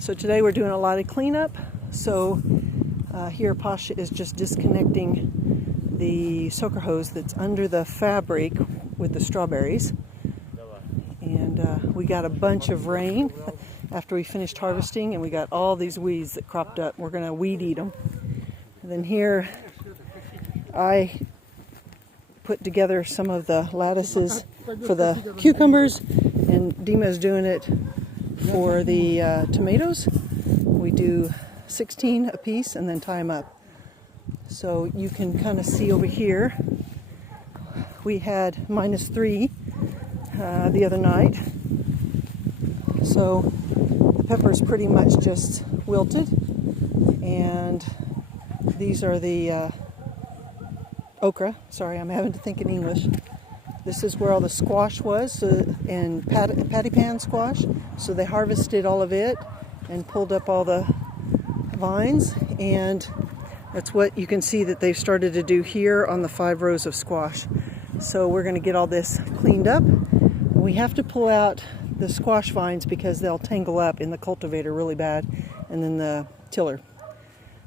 So today we're doing a lot of cleanup. So here Pasha is just disconnecting the soaker hose that's under the fabric with the strawberries. And we got a bunch of rain after we finished harvesting, and we got all these weeds that cropped up. We're going to weed eat them. And then here I put together some of the lattices for the cucumbers, and Dima's doing it for the tomatoes. We do 16 a piece and then tie them up. So you can kind of see over here, we had -3 the other night. So the pepper's pretty much just wilted. And these are the okra. Sorry, I'm having to think in English. This is where all the squash was, and patty pan squash. So they harvested all of it and pulled up all the vines, and that's what you can see that they've started to do here on the 5 rows of squash. So we're going to get all this cleaned up. We have to pull out the squash vines because they'll tangle up in the cultivator really bad, and then the tiller.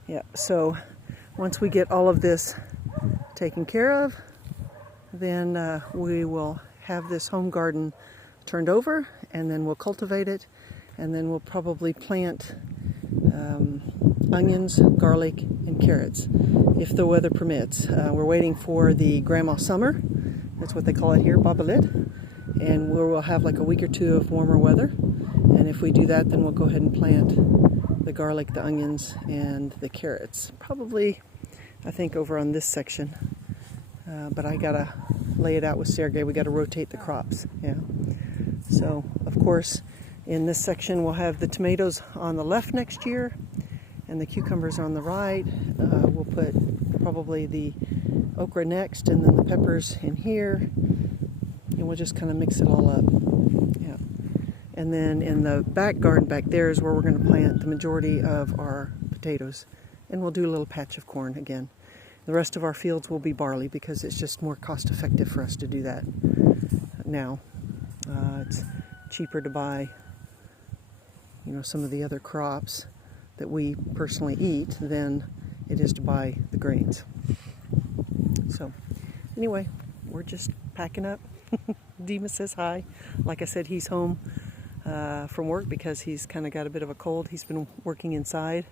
Yeah, so once we get all of this taken care of, then we will have this home garden turned over, and then we'll cultivate it, and then we'll probably plant onions, garlic, and carrots if the weather permits. We're waiting for the grandma summer. That's what they call it here, babalit, and we'll have like a week or 2 of warmer weather. And if we do that, then we'll go ahead and plant the garlic, the onions, and the carrots. Probably, I think, over on this section. But I gotta lay it out with Sergey. We gotta rotate the crops. Yeah. So, of course, in this section we'll have the tomatoes on the left next year, and the cucumbers on the right. We'll put probably the okra next, and then the peppers in here, and we'll just kind of mix it all up. Yeah. And then in the back garden back there is where we're going to plant the majority of our potatoes, and we'll do a little patch of corn again. The rest of our fields will be barley because it's just more cost effective for us to do that now. It's cheaper to buy, some of the other crops that we personally eat than it is to buy the grains. So anyway, we're just packing up. Dima says hi. Like I said, he's home from work because he's kind of got a bit of a cold. He's been working inside.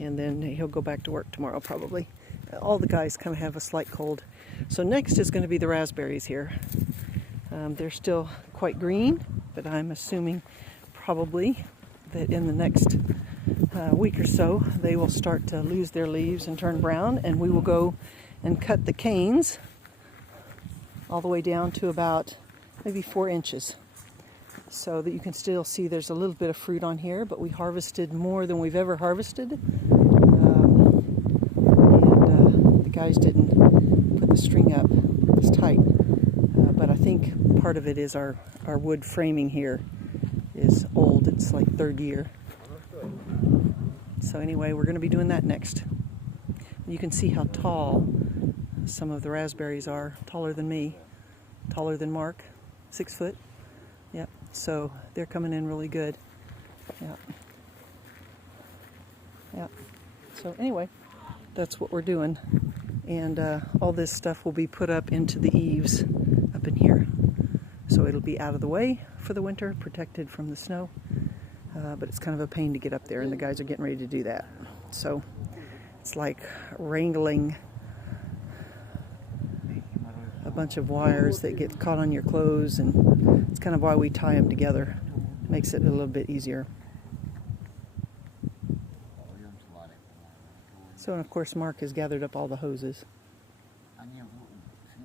And then he'll go back to work tomorrow probably. All the guys kind of have a slight cold. So next is going to be the raspberries here. They're still quite green, but I'm assuming probably that in the next week or so they will start to lose their leaves and turn brown, and we will go and cut the canes all the way down to about maybe 4 inches, so that you can still see there's a little bit of fruit on here, but we harvested more than we've ever harvested. And the guys didn't put the string up as tight, but I think part of it is our wood framing here is old. It's like 3rd year. So anyway, we're going to be doing that next. You can see how tall some of the raspberries are, taller than me, taller than Mark, 6 foot. Yep. So they're coming in really good. Yeah. Yeah. So anyway, that's what we're doing. And all this stuff will be put up into the eaves up in here. So it'll be out of the way for the winter, protected from the snow. But it's kind of a pain to get up there, and the guys are getting ready to do that. So it's like wrangling a bunch of wires that get caught on your clothes, and it's kind of why we tie them together. Makes it a little bit easier. So, and of course, Mark has gathered up all the hoses.